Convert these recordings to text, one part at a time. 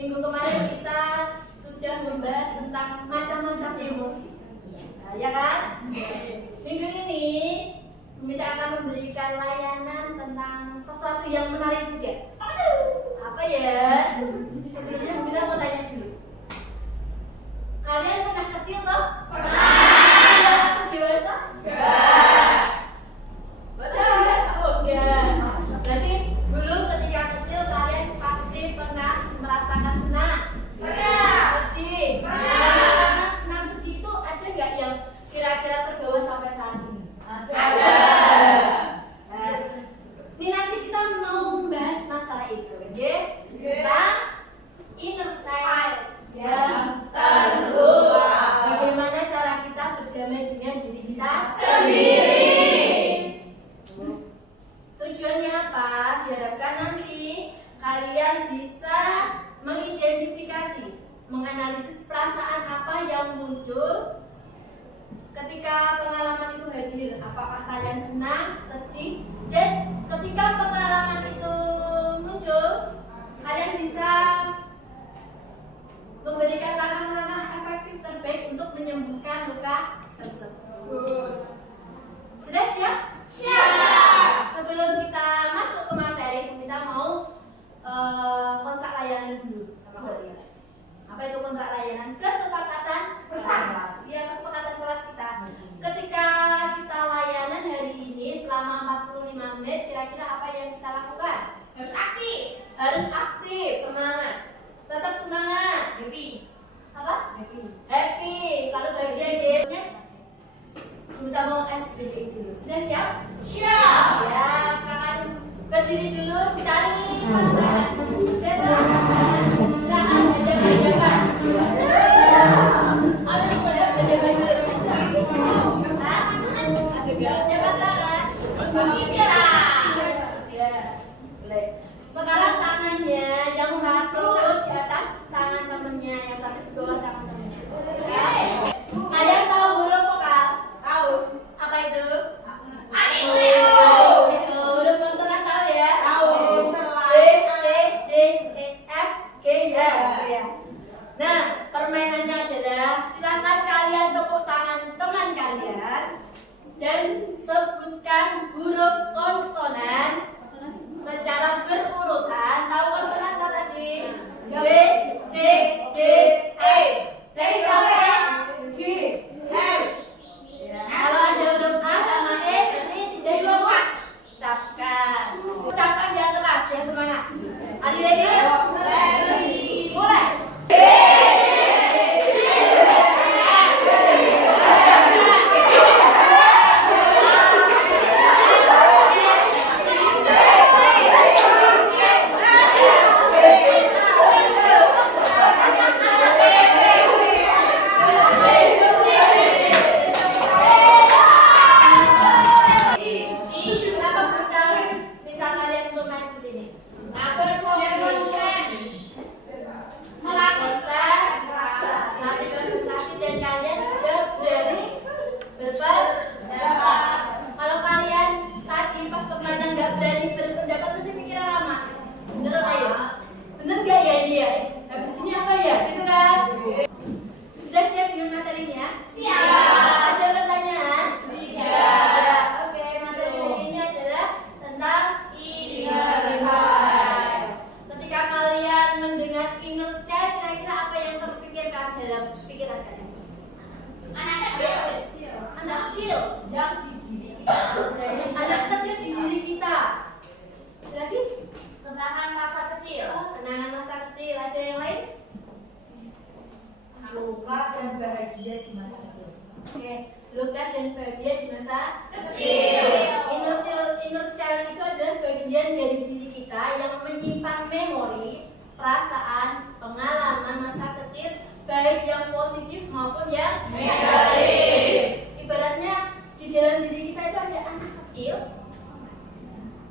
Minggu kemarin kita sudah membahas tentang macam-macam emosi, ya kan? Minggu ini kita akan memberikan layanan tentang sesuatu yang menarik juga. Apa ya? Sebelumnya kita mau tanya dulu. Kalian pernah kecil toh? Pernah. Langsung dewasa? Enggak. Oh enggak. Berarti dulu ketika kecil kalian pasti pernah merasakan senang? Pernah. Sedih? Pernah. Senang sedih itu ada nggak yang kira-kira terbawa sampai saat ini? Ada. Ini nanti kita mau membahas masalah itu, ya? Tentang inner child yang terluka. Bagaimana cara kita berdamai dengan diri kita sendiri? Tujuannya apa? Diharapkan nanti kalian bisa mengidentifikasi, menganalisis perasaan apa yang muncul ketika pengalaman itu hadir. Apakah kalian senang, sedih, dan ketika pengalaman itu muncul, kalian bisa memberikan langkah-langkah efektif terbaik untuk menyembuhkan luka tersebut. Sudah siap? Siap! Sebelum kita masuk ke materi, kita mau kontrak layanan dulu sama kalian. Apa itu kontrak layanan? Kesepakatan kelas. Ya, kesepakatan kelas kita. Ketika kita layanan hari ini selama 45 menit, kira-kira apa yang kita lakukan? Harus aktif. Harus aktif, semangat. Tetap semangat. Happy. Apa? Happy. Happy. Selalu bahagia ya. Kita mau SPD dulu. Sudah siap? Siap. Siap. Silakan berdiri dulu. Cari pasangan. Silakan beda-bedakan. Ada beda-beda dulu. Nah, ada gaknya pasangan. Kita. Ya. Boleh. Sekarang tangannya yang satu di atas tangan temennya, yang satu di bawah tangan temennya. Kalian tahu huruf vokal? Tahu. Apa itu? Itu huruf konsonan tahu ya? Tahu. B, C, D, E, F, G, H. Nah, permainannya adalah silakan kalian tepuk tangan teman kalian dan sebutkan huruf konsonan secara berurutan. Tahu konsonan tadi? B, C, D, E. Dari sampai G, F. Kalau ada huruf A sama E, berarti tidak diucapkan. Ucapkan yang keras, yang semangat. Are you ready? Ready. Mulai. Luka dan bahagia di masa kecil. Inner child itu adalah bagian dari diri kita yang menyimpan memori, perasaan, pengalaman masa kecil, baik yang positif maupun yang negatif. Ibaratnya di dalam diri kita itu ada anak kecil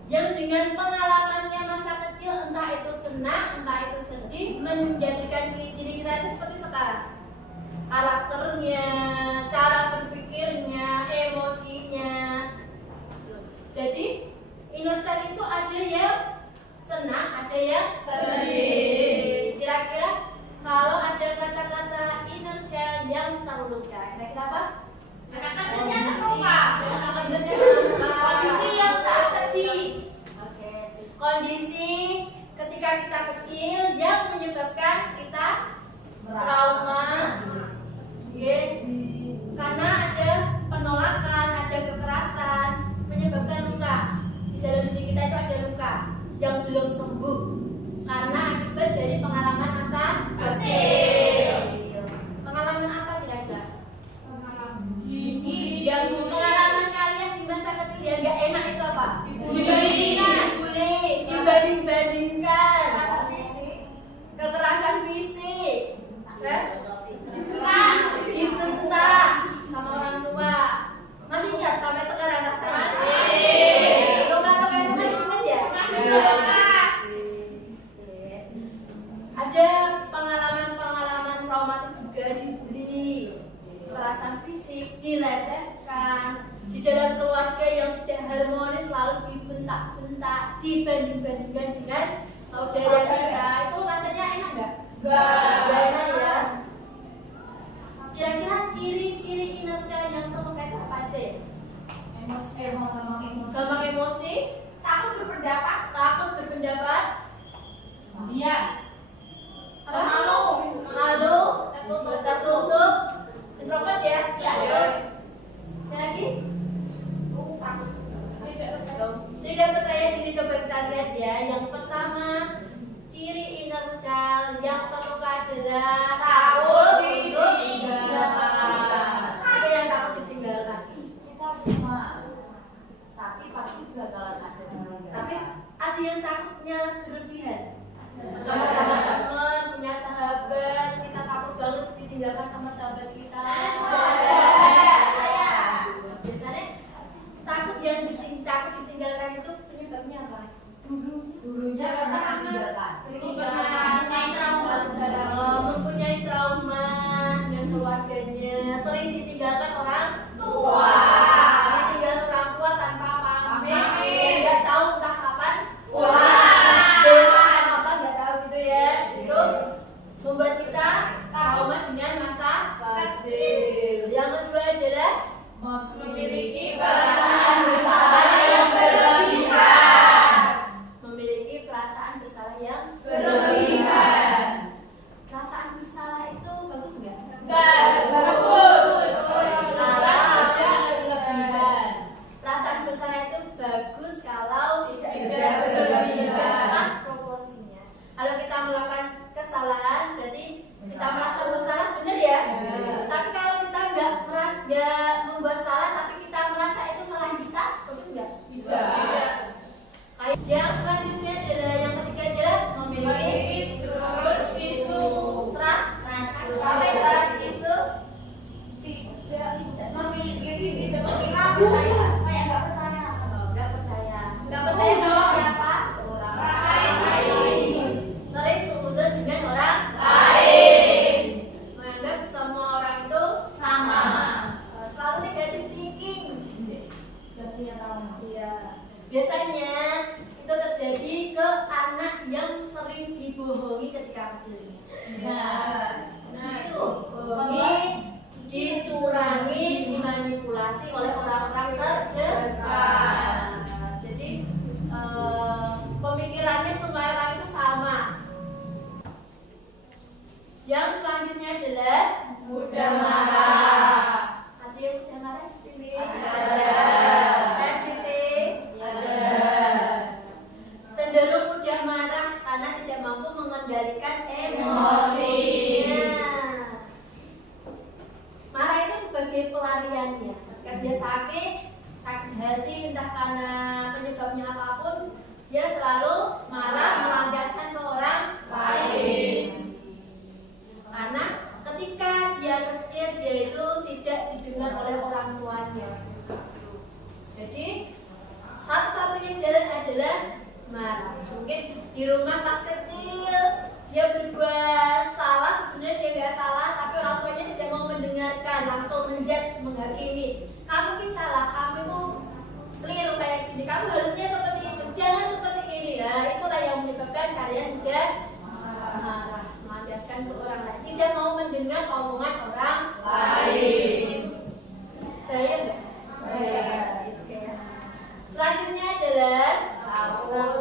yang dengan pengalamannya masa kecil, entah itu senang, entah itu sedih, menjadikan diri kita itu seperti sekarang. Karakternya, cara berpikirnya, emosinya. Jadi inner child itu ada yang senang, ada yang sedih. Kira-kira ketika kita kecil yang menyebabkan kita trauma, karena ada penolakan, ada kekerasan, menyebabkan luka. Di dalam diri kita itu ada luka yang belum sembuh karena akibat dari pengalaman masa kecil. Pengalaman apa kira-kira? Yang pengalaman kalian di masa kecil yang gak enak itu apa? Dibanding-bandingkan. Kekerasan fisik, dibentak sama orang tua. Masih ingat sampai sekarang? Masih. Luka-luka itu masih ingat ya? Masih. Ada pengalaman traumatis juga, dibully, kekerasan fisik, dilecehkan, di dalam keluarga yang tidak harmonis lalu dibentak-bentak, dibanding-bandingkan dengan saudara kita. Itu rasanya enak nggak? Nggak enak ya. Kira-kira ciri-ciri inner child yang terkait apa aja? Gampang emosi, takut berpendapat, diam, malu, tertutup, introvert ya? Iya. Lagi? Tidak percaya diri. Coba kita lihat ya. Yang pertama, ciri inner child yang terluka adalah takut ditinggalkan. Apa yang takut ditinggalkan? Kita semua, tapi pasti bakalan ada. Tapi ada yang takutnya berlebihan. Sama teman, punya sahabat, kita takut banget ditinggalkan sama sahabat kita. Biasanya takut ditinggalkan itu penyebabnya apa? Dulunya karena mempunyai trauma dengan keluarganya, sering ditinggalkan orang tua, ditinggal orang tua tanpa pamit, nggak tahu entah kapan pulang, besok apa nggak tahu gitu ya. Itu membuat kita trauma dengan masa kecil. Yang kedua adalah memiliki perasaan bersalah yang berlebihan. Perasaan bersalah itu bagus nggak? Bagus. Perasaan bersalah itu bagus kalau tidak berlebihan. Pas proporsinya. Kalau kita melakukan kesalahan, berarti kita merasa bersalah, benar ya? Tapi kalau kita nggak membuat salah, tapi kita merasa itu salah kita, bagus nggak? Tidak. Yang selanjutnya adalah yang ketiga adalah memiliki trust issue. Apa itu trust issue? Tidak memiliki ragu, kayak nggak percaya sama siapa? Orang lain. Sering seuzon dengan orang lain. Menganggap semua orang itu sama. Selalu negative thinking. Gak punya trauma. Iya. Biasanya itu terjadi ke anak yang sering dibohongi ketika kecil. Dibohongi, dicurangi, dimanipulasi oleh orang-orang terdekat. Jadi pemikirannya semua orang itu sama. Yang selanjutnya adalah mudah marah. Ada yang mudah marah di sini? Cenderung mudah marah karena tidak mampu mengendalikan emosinya. Marah itu sebagai pelariannya. Ketika dia sakit hati, entah karena penyebabnya apapun, dia selalu marah melampiaskan ke orang lain. Karena ketika dia kecil, dia itu tidak didengar oleh orang tuanya. Jadi satu-satunya jalan adalah marah. Mungkin di rumah pas kecil dia berbuat salah, sebenarnya dia nggak salah, tapi orang tuanya tidak mau mendengarkan, langsung menjudge, menghakimi. Kamu ini salah, kamu itu keliru kayak gini, kamu harusnya seperti itu, jangan seperti ini. Nah, itulah yang menyebabkan kalian mudah marah, melampiaskan ke orang lain, tidak mau mendengar omongan orang lain. Bahaya nggak? Bahaya. Selanjutnya adalah takut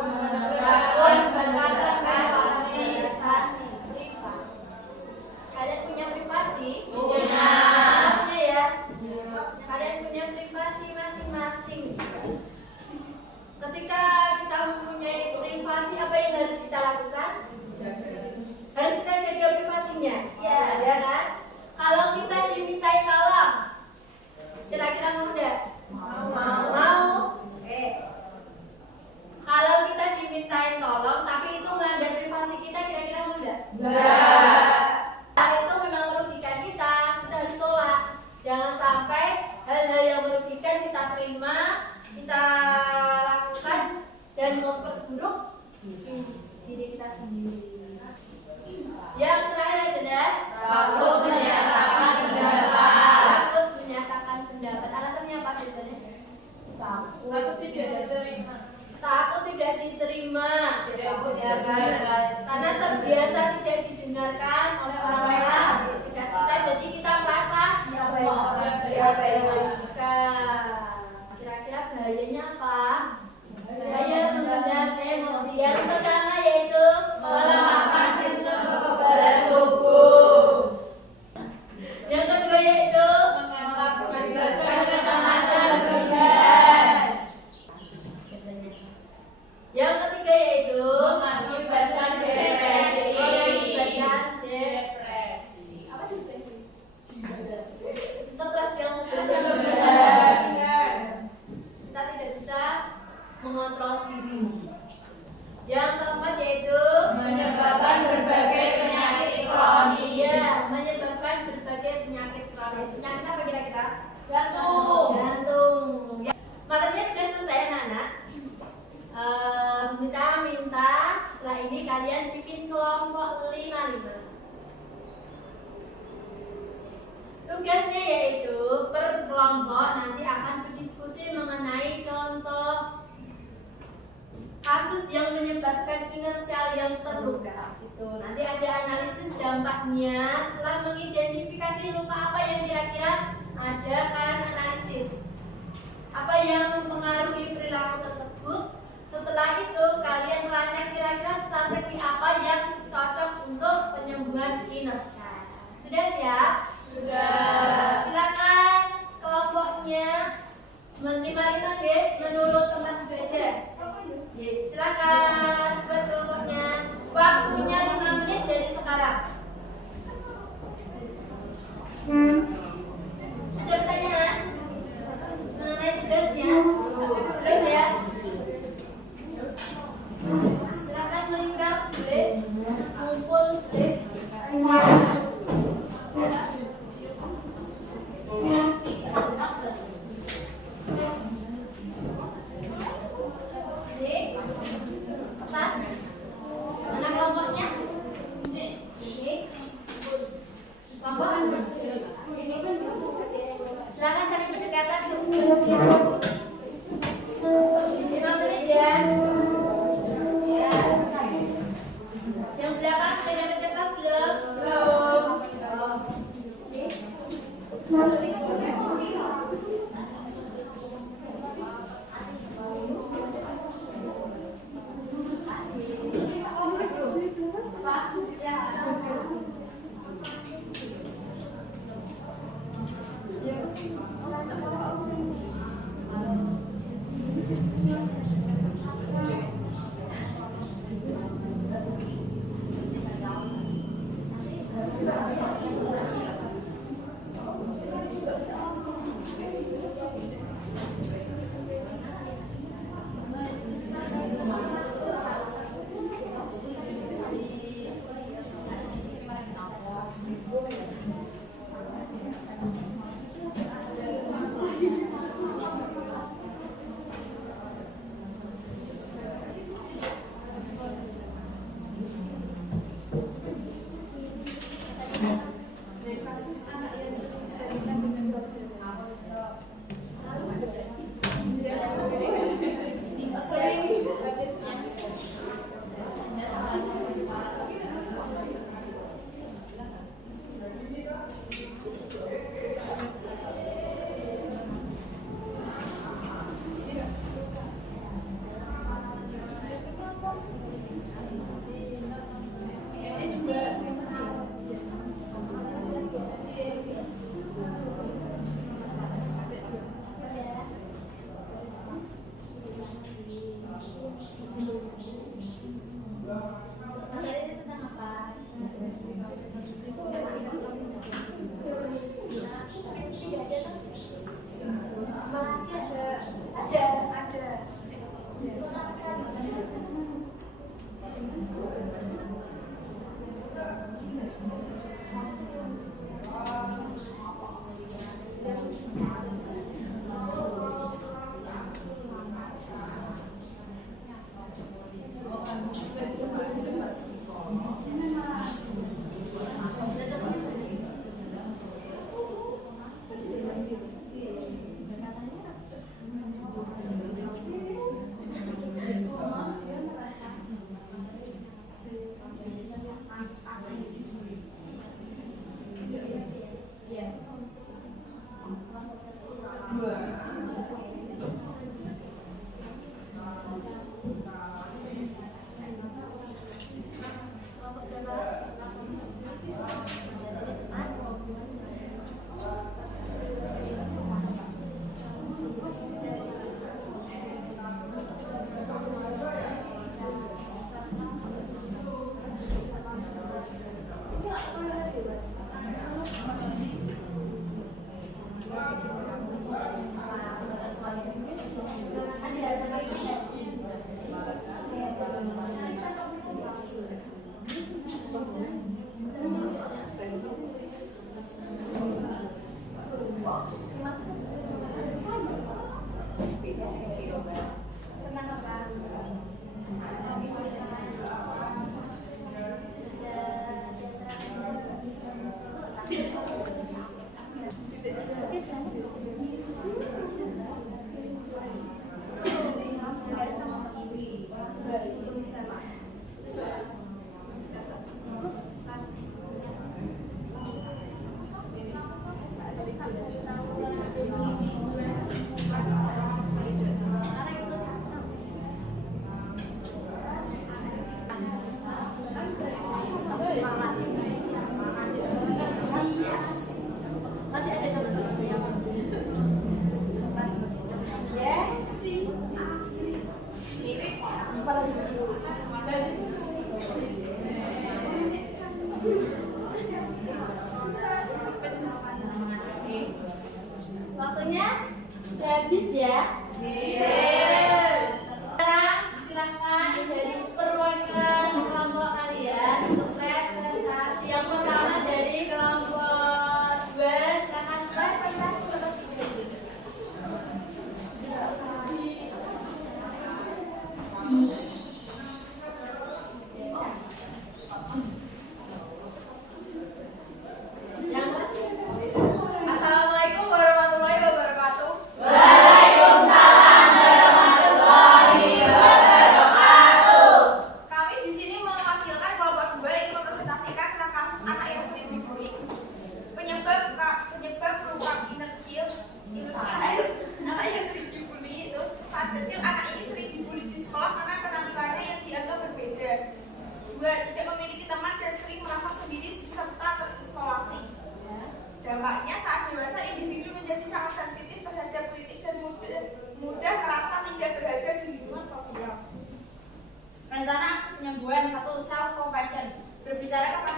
batasan didengarkan oleh orang lain ketika kita, jadi kita merasa diabaikan. Kira-kira bahayanya apa? Bahaya memendam emosi. Yang pertama yaitu melemahkan sistem kekebalan tubuh. Yang kedua yaitu mengakibatkan kecemasan berlebihan. Yang ketiga yaitu mengakibatkan depresi. Apa depresi? Stres yang sudah berlebihan. Kita tidak bisa mengontrol diri. Yang keempat yaitu menyebabkan berbagai penyakit kronis. Ya, menyebabkan berbagai penyakit kronis. Penyakit apa kira-kira? Jantung. Ya. Materinya sudah selesai anak-anak. Kita minta setelah ini kalian bikin kelompok 5-5. Tugasnya yaitu per kelompok nanti akan berdiskusi mengenai contoh kasus yang menyebabkan inersial yang terluka. Itu nanti ada analisis dampaknya. Setelah mengidentifikasi luka apa yang kira-kira ada, kalian analisis apa yang mempengaruhi perilaku tersebut. Setelah itu kalian rancang kira-kira strategi apa yang cocok untuk penyembuhan inersial. Sudah siap? Sudah. Silakan kelompoknya menerima menurut tempat belajar. Silakan buat kelompoknya. Waktunya 5 menit dari sekarang. Ada pertanyaan mengenai tugasnya? Belum ya? Silakan melingkar, boleh. Kumpul, boleh. Silakan saling berdekatan. 5 menit ya. Yang belakang sudah dapat kertas belum? Nah.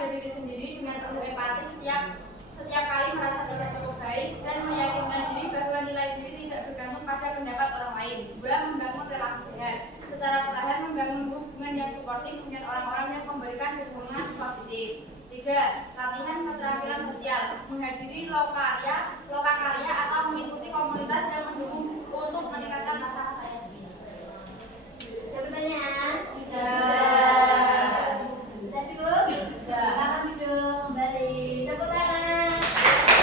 pada diri sendiri dengan penuh empati setiap kali merasa tidak cukup baik dan meyakinkan diri bahwa nilai diri tidak bergantung pada pendapat orang lain. 2. Membangun relasi sehat. Secara perlahan membangun hubungan yang suportif dengan orang-orang yang memberikan dukungan positif. 3. Latihan keterampilan sosial. Menghadiri lokakarya atau mengikuti komunitas yang mendukung untuk meningkatkan rasa percaya diri. Ada pertanyaan? Sudah cukup? Silakan duduk kembali. Tepuk tangan.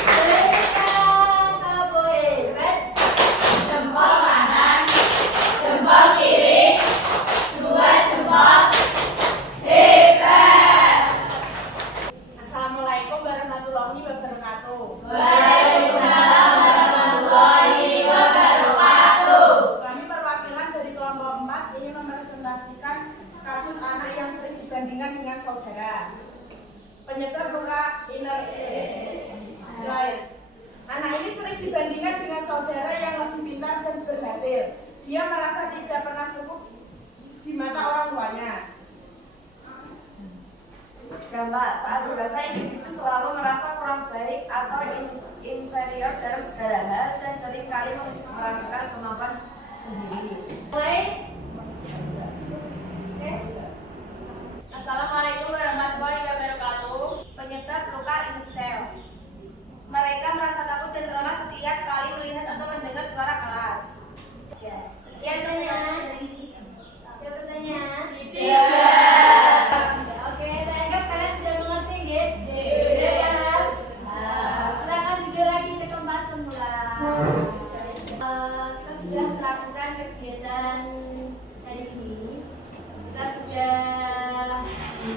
Berikan tepuk hebat. Jempol kanan, jempol kiri, 2 jempol. Hebat. Assalamualaikum warahmatullahi wabarakatuh. Waalaikumsalam warahmatullahi wabarakatuh. Kami perwakilan dari kelompok 4 ingin merepresentasikan kasus anak yang sering dibandingkan dengan saudara. Penyebab luka inner child. Anak ini sering dibandingkan dengan saudara yang lebih pintar dan berhasil. Dia merasa tidak pernah cukup di mata orang tuanya. Gambar, saat dewasa individu selalu merasa kurang baik atau inferior dalam segala hal dan seringkali meragukan kemampuan sendiri. Mulai. Assalamualaikum warahmatullahi wabarakatuh. Penyebab luka inner child. Mereka merasa takut dan trauma setiap kali melihat atau mendengar suara keras. Sekian pertanyaan. Ada pertanyaan? Oke, saya anggap kalian sudah mengerti, gitu. Sudah paham? Silakan duduk lagi ke tempat semula. Kita sudah melakukan kegiatan hari ini. Kita sudah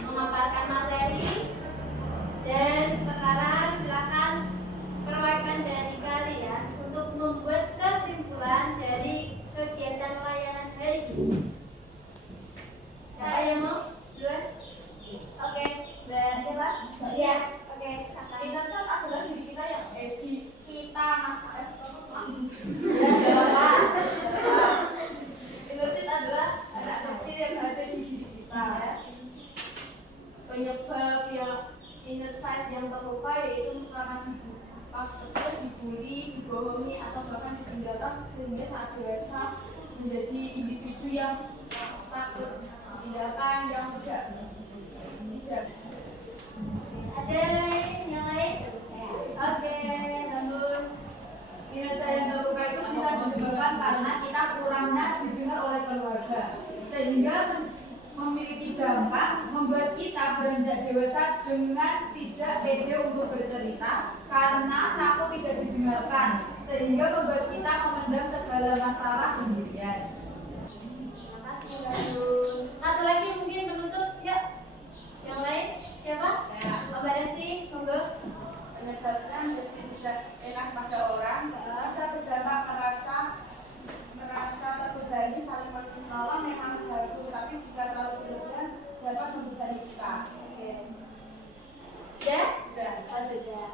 memaparkan materi dan sekarang silakan perwakilan dari kalian untuk membuat kesimpulan dari kegiatan layanan hari ini. Siapa yang mau? Duluan? Oke, Mbak siapa? Iya. Oke, kakak. Inner adalah diri kita yang kita masa Inner adalah anak kecil yang ada di diri kita. Penyebab yang inner child yang terluka yaitu karena pas kecil dibully, dibohongi atau bahkan ditinggalkan sehingga saat dewasa menjadi individu yang takut tindakan yang tidak. Ada yang lain? Oke, lanjut. Inner child yang terluka itu bisa disebabkan karena kita kurangnya didengar oleh keluarga sehingga memiliki dampak membuat kita beranjak dewasa dengan tidak pede untuk bercerita karena takut tidak didengarkan sehingga membuat kita memendam segala masalah sendirian. Terima kasih, lanjut. Satu lagi mungkin penutup, ya. Yang lain siapa? Mbak Resti, monggo. Menyebabkan tidak enak pada orang, bisa berdampak merasa terbebani, saling menolong memang bagus, tapi jika terlalu berlebihan dapat membebani kita. Sudah? Oh, sudah.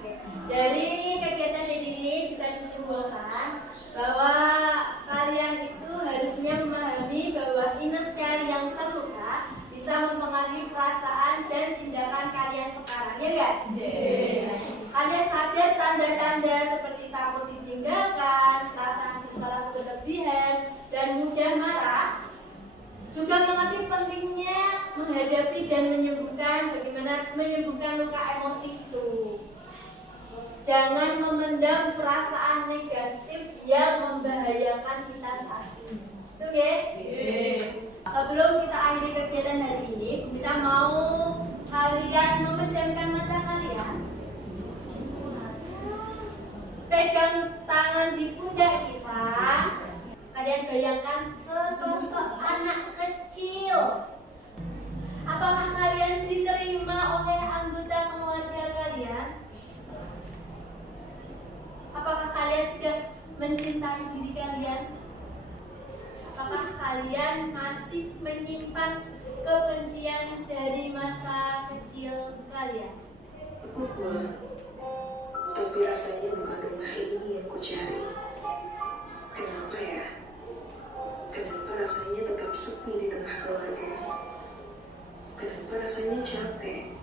Oke. Dari kegiatan ini bisa disimpulkan bahwa kalian itu harusnya memahami bahwa inner child yang terluka bisa mempengaruhi perasaan dan tindakan kalian sekarang, ya enggak? Kalian sadar tanda-tanda seperti takut ditinggalkan, perasaan bersalah berlebihan, dan mudah marah. Juga mengerti pentingnya menghadapi dan bagaimana menyembuhkan luka emosi itu. Jangan memendam perasaan negatif yang membahayakan kita saat ini. Itu ya? Sebelum kita akhiri kegiatan hari ini, kita mau kalian memejamkan mata kalian. Pegang tangan di pundak kita. Kalian bayangkan sesosok anak kecil. Apakah kalian diterima oleh anggota keluarga kalian? Apakah kalian sudah mencintai diri kalian? Apakah kalian masih menyimpan kebencian dari masa kecil kalian? Tapi rasanya bukan rumah ini yang kucari. Kenapa ya? Kenapa rasanya tetap sepi di tengah keluarga? Kenapa rasanya capek?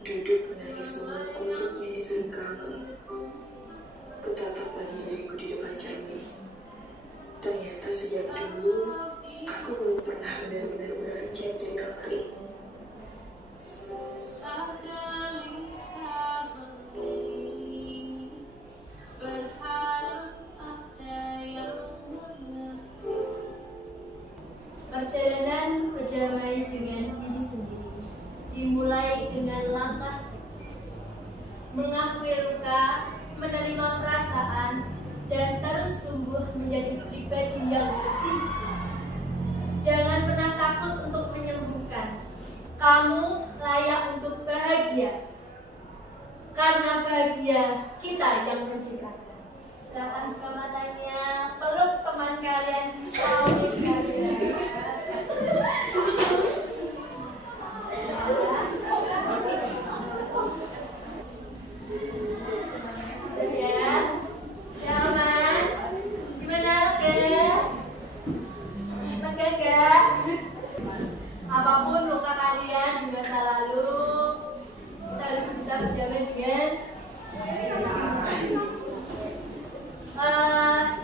Duduk menangis mengaku untuknya disuruh kamu. Kutatap lagi diriku di depan cermin. Ternyata sejak dulu aku belum pernah benar-benar beranjak dari kamar ini. Perjalanan berdamai dengan diri sendiri dimulai dengan langkah kecil. Mengakui luka, menerima perasaan, dan terus tumbuh menjadi pribadi yang lebih. Jangan pernah takut untuk menyembuhkan. Kamu layak untuk bahagia. Karena bahagia kita yang menciptakan. Silakan buka matanya, peluk teman kalian, suami kalian. Apapun luka kalian di masa lalu, kita harus bisa berdamai dengan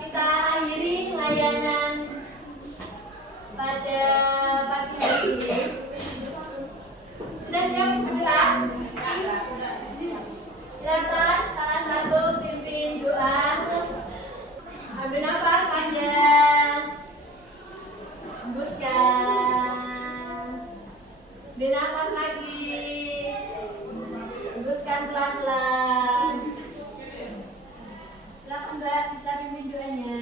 kita akhiri layanan pada pagi hari ini. Sudah siap bergerak? Silakan salah satu pimpin doa. Ambil nafas panjang, hembuskan. Ambil nafas lagi, hembuskan pelan-pelan. Silakan Mbak, bisa pimpin doanya.